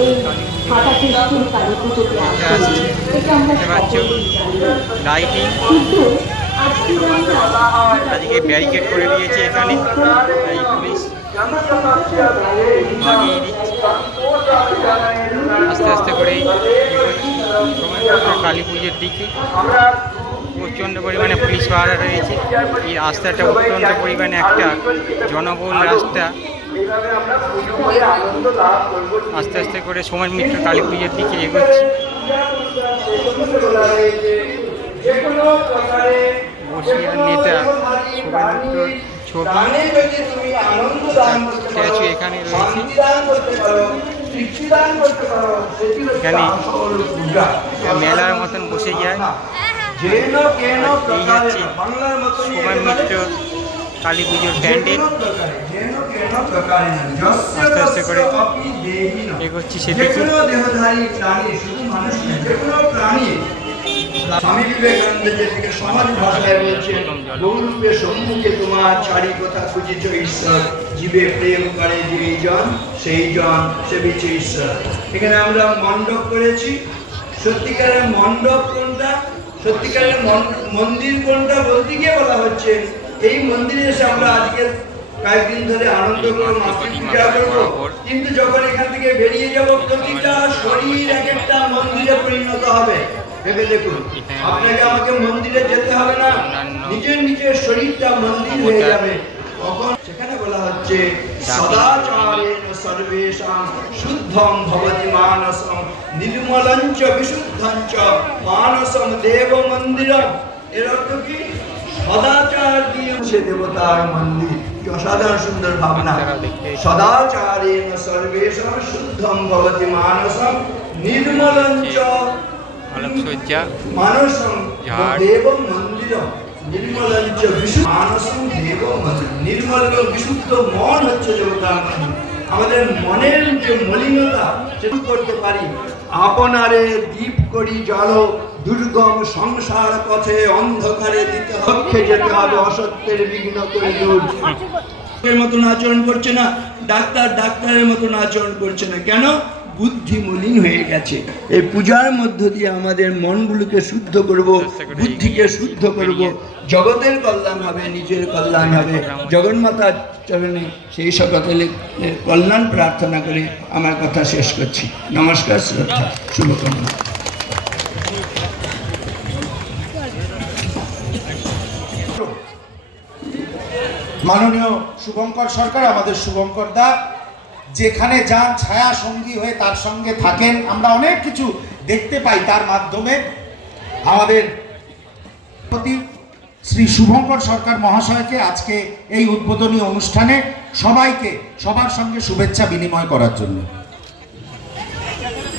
এই হাটাতে কালী পুজোতে আসছে এটা আমরা দেখতে পাচ্ছ। সকলেই জানি। লাইটিং। কিন্তু আজকে ব্যারিকেড করে দিয়েছে এখানে। এই পুলিশ ভাগিয়ে দিচ্ছে আস্তে আস্তে করে কালী পুজোর দিকে প্রচণ্ড পরিমাণে পুলিশ পাহারা রয়েছে। এই রাস্তাটা অত্যন্ত পরিমাণে একটা জনবহুল রাস্তা। আস্তে আস্তে করে সোমেন মিত্র কালী পুজোর দিকে এগোচ্ছি। বসিয়ার নেতা মিত্রর ছবি এখানে রয়েছে এখানে মেলার মতন বসে যায় এই হচ্ছে সোমেন মিত্র কালী পুজোর প্যান্ডেল। আস্তে আস্তে করে সেদিকে। নয়, যেকোনো প্রাণী। স্বামী বিবেকানন্দ যেদিকে সমাজ ভাষায় বলছেন সম্মুখে তোমার ছাড়ি কথা খুঁজিছ ঈশ্বর জীবে প্রেম করে যেই জন সেই জন সেবিছে ঈশ্বর। এখানে আমরা মণ্ডপ করেছি। সত্যিকারের মণ্ডপ কোনটা? সত্যিকারের মন- মন্দির কোনটা বলতে গিয়ে বলা হচ্ছে এই মন্দিরে এসে আমরা আজকে কয়েকদিন ধরে আনন্দ করে মাতৃ পূজা করব। কিন্তু যখন এখান থেকে বেরিয়ে যাব প্রতিটা শরীর এক একটা মন্দিরে পরিণত হবে। ভেবে দেখুন আপনাকে আমাকে মন্দিরে যেতে হবে না। নিজের নিজের শরীরটা মন্দির হয়ে যাবে। তখন সেখানে বলা হচ্ছে সদাচারেণ সর্বেশাম শুদ্ধম ভবতি মানসম নির্মলঞ্চ বিশুদ্ধঞ্চ মানসম দেব মন্দিরম। এর অর্থ কি? সদাচার দিয়ে হচ্ছে দেবতার মন্দির। কি অসাধারণ সুন্দর ভাবনা। সদাচারেণ সর্বেশাম শুদ্ধম ভবতি মানসম নির্মলঞ্চ। আলোকসজ্জা মানসম। দেব মন্দিরম নির্মলঞ্চ বিশুদ্ধ মানসম দেব নির্মল বিশুদ্ধ মন হচ্ছে দেবতার মন্দির। আমাদের মনের যে মলিনতা সেটা করতে পারি। আপনারে দীপ করি জল। দুর্গম সংসার পথে অন্ধকারে দিতে হক্ষে যেতে হবে অসত্যের বিঘ্ন করে দূর। মতন আচরণ করছে না ডাক্তার ডাক্তারের মতন আচরণ করছে না। কেন? বুদ্ধি মলিন হয়ে গেছে। এই পূজার মধ্য দিয়ে আমাদের মনগুলোকে শুদ্ধ করব বুদ্ধিকে শুদ্ধ করব। জগতের কল্যাণ হবে নিজের কল্যাণ হবে। জগন্মাতার চরণে সেই সকলের কল্যাণ প্রার্থনা করে আমার কথা শেষ করছি। নমস্কার শ্রদ্ধা শুভকামনা। মাননীয় শুভঙ্কর সরকার, আমাদের শুভঙ্কর দা, যেখানে যান ছায়া সঙ্গী হয়ে তার সঙ্গে থাকেন, আমরা অনেক কিছু দেখতে পাই তার মাধ্যমে। আমাদের প্রতি শ্রী শুভঙ্কর সরকার মহাশয়কে আজকে এই উদ্বোধনী অনুষ্ঠানে সবাইকে, সবার সঙ্গে শুভেচ্ছা বিনিময় করার জন্য।